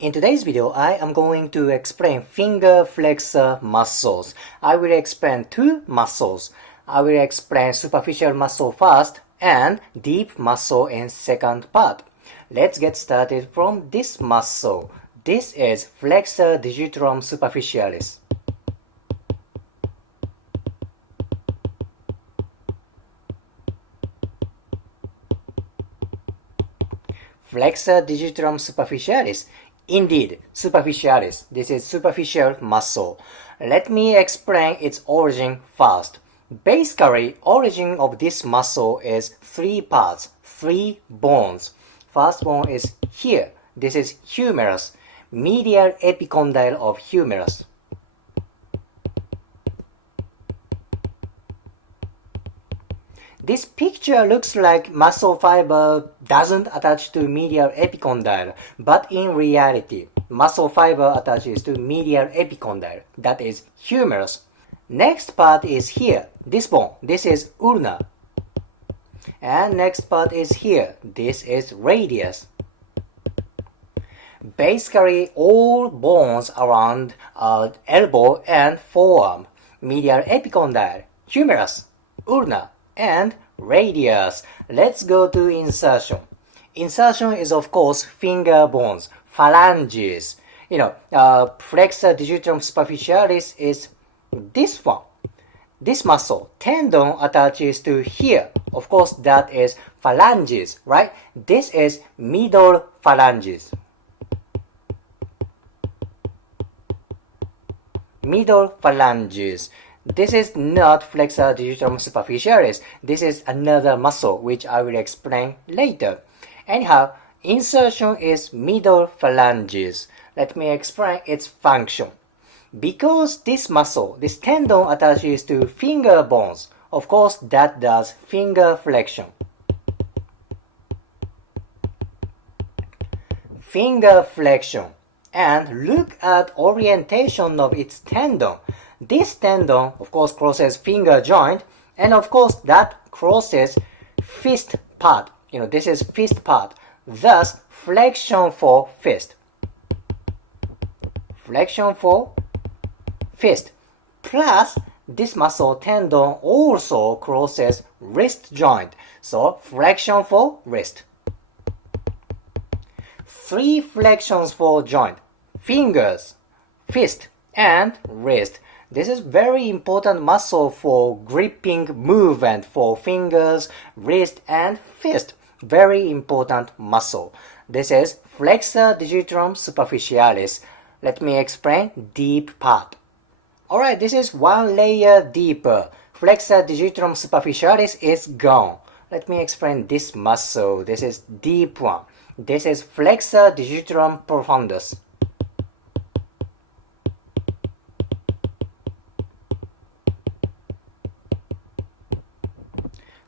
In today's video, I am going to explain finger flexor muscles. I will explain two muscles. I will explain superficial muscle first and deep muscle in second part. Let's get started from this muscle. This is flexor digitorum superficialis. Flexor digitorum superficialis. Indeed, superficialis. This is superficial muscle. Let me explain its origin first. Basically, origin of this muscle is three parts, three bones. First bone is here. This is humerus, medial epicondyle of humerus. This picture looks like muscle fiber doesn't attach to medial epicondyle, but in reality, muscle fiber attaches to medial epicondyle, that is humerus. Next part is here, this bone, this is ulna. And next part is here, this is radius. Basically, all bones around elbow and forearm, medial epicondyle, humerus, ulna, and radius. Let's go to insertion. Insertion is of course finger bones, phalanges. Flexor digitorum superficialis is this one. This muscle, tendon attaches to here. Of course that is phalanges, right? This is middle phalanges. Middle phalanges. This is not flexor digitorum superficialis. This is another muscle which I will explain later. Anyhow, insertion is middle phalanges. Let me explain its function. Because this muscle, this tendon attaches to finger bones, of course that does finger flexion. Finger flexion. And look at orientation of its tendon. This tendon, of course, crosses finger joint, and of course that crosses fist part. This is fist part. Thus, flexion for fist. Flexion for fist. Plus, this muscle tendon also crosses wrist joint. So, flexion for wrist. Three flexions for joint. Fingers, fist, and wrist. This is very important muscle for gripping movement for fingers, wrist, and fist. Very important muscle. This is flexor digitorum superficialis. Let me explain deep part. Alright, this is one layer deeper. Flexor digitorum superficialis is gone. Let me explain this muscle. This is deep one. This is flexor digitorum profundus.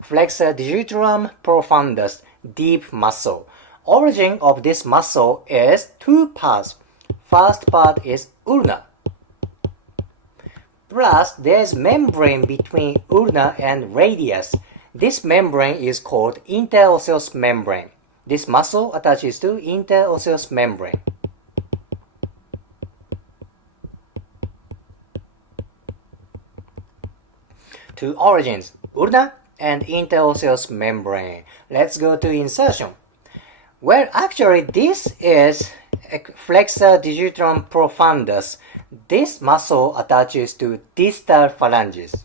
Flexor digitorum profundus, deep muscle. Origin of this muscle is two parts. First part is ulna. Plus, there is membrane between ulna and radius. This membrane is called interosseous membrane. This muscle attaches to interosseous membrane. Two origins, ulna and interosseous membrane. Let's go to insertion. Well, actually, this is flexor digitorum profundus. This muscle attaches to distal phalanges.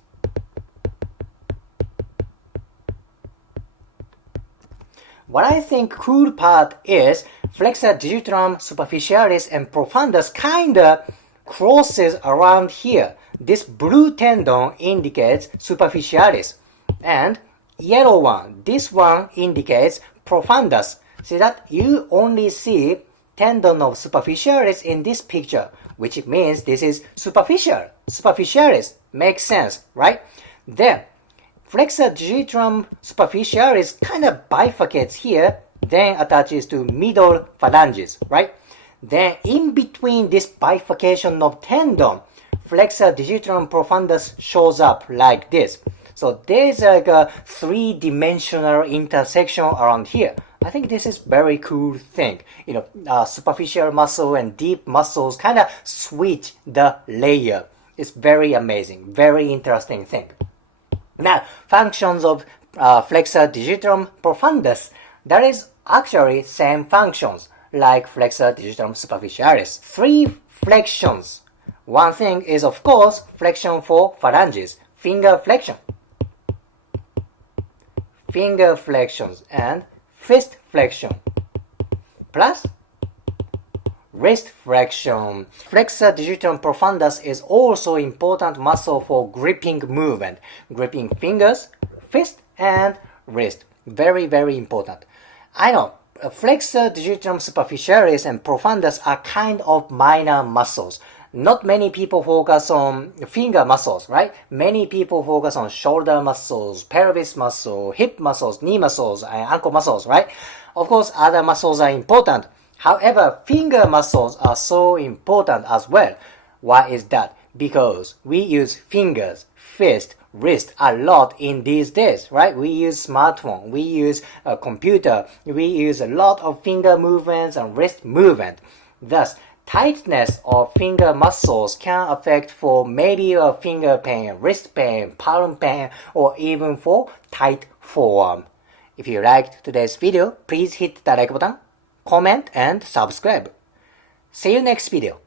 What I think cool part is flexor digitorum superficialis and profundus kinda crosses around here. This blue tendon indicates superficialis. And yellow one, this one indicates profundus. See that you only see tendon of superficialis in this picture, which means this is superficial. Superficialis makes sense, right? Then flexor digitorum superficialis kind of bifurcates here, then attaches to middle phalanges, right? Then in between this bifurcation of tendon, flexor digitorum profundus shows up like this. So there's like a three-dimensional intersection around here. I think this is very cool thing. Superficial muscle and deep muscles kind of switch the layer. It's very amazing, very interesting thing. Now, functions of flexor digitorum profundus. That is actually same functions like flexor digitorum superficialis. 3 flexions. One thing is, of course, flexion for phalanges, finger flexion, finger flexions, and fist flexion, plus wrist flexion. Flexor digitorum profundus is also important muscle for gripping movement, gripping fingers, fist, and wrist. Very, very important. I know, flexor digitorum superficialis and profundus are kind of minor muscles. Not many people focus on finger muscles, right? Many people focus on shoulder muscles, pelvis muscle, hip muscles, knee muscles, and ankle muscles, right? Of course, other muscles are important. However, finger muscles are so important as well. Why is that? Because we use fingers, fist, wrist a lot in these days, right? We use smartphone, we use a computer, we use a lot of finger movements and wrist movement. Thus, tightness of finger muscles can affect for maybe a finger pain, wrist pain, palm pain, or even for tight forearm. If you liked today's video, please hit the like button, comment, and subscribe. See you next video.